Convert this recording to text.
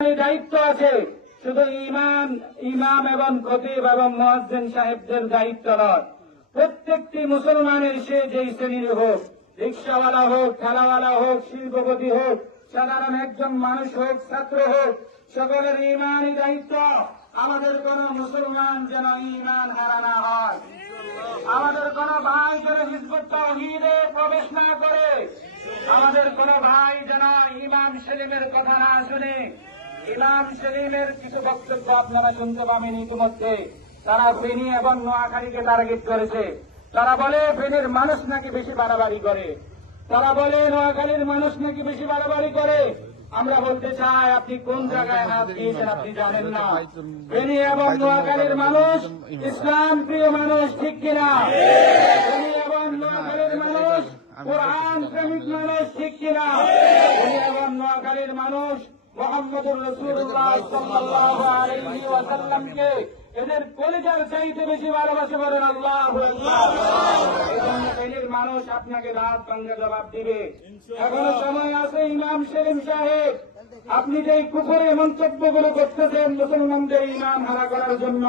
দায়িত্ব আছে, শুধু ইমাম এবং খতিব এবং মুয়াজ্জিন সাহেবদের দায়িত্ব নয়। প্রত্যেকটি মুসলমানের সে যেই শ্রেণীর হোক, রিক্সাওয়ালা হোক, ঠেলাওয়ালা হোক, শিল্পপতি হোক, সাধারণ একজন মানুষ হোক, ছাত্র হোক, সকলের ইমানই দায়িত্ব আমাদের কোন মুসলমান যেন ইমান হারা না হয়। আমাদের কোন ভাই যেন হিজবুত তাওহীদে প্রবেশ না করে, আমাদের কোন ভাই যেন ইমাম সেলিমের কথা না শুনে। ইমাম সেলিমের কিছু বক্তব্য আপনারা শুনতে পাবেন ইতিমধ্যে। তারা ফেনী এবং নোয়াখালীকে টার্গেট করেছে। তারা বলে ফেনীর মানুষ নাকি বেশি বাড়াবাড়ি করে, তারা বলে নোয়াখালীর মানুষ নাকি বেশি বাড়াবাড়ি করে। আমরা বলতে চাই, আপনি কোন জায়গায় হাত দিয়েছেন আপনি জানেন না। ফেনী এবং নোয়াখালীর মানুষ ইসলাম প্রিয় মানুষ, ঠিক কিনা? ফেনী এবং নোয়াখালীর মানুষ কোরআন প্রেমিক মানুষ, ঠিক কিনা? ফেনী এবং নোয়াখালীর মানুষ মুহাম্মদুর রাসূলুল্লাহ সাল্লাল্লাহু আলাইহি ওয়াসাল্লামকে এদের কলিজার চাইতে বেশি ভালোবাসে, বলেন আল্লাহু আকবার। এজন্য ফেনীর মানুষ আপনাকে রাত ভাঙা জবাব দিবে। এখনো সময় আছে। ইমাম সেলিম সাহেব, আপনি যে কুফরি মন্তব্যগুলো করতেছেন মুসলমানদের ইমান হারা করার জন্য,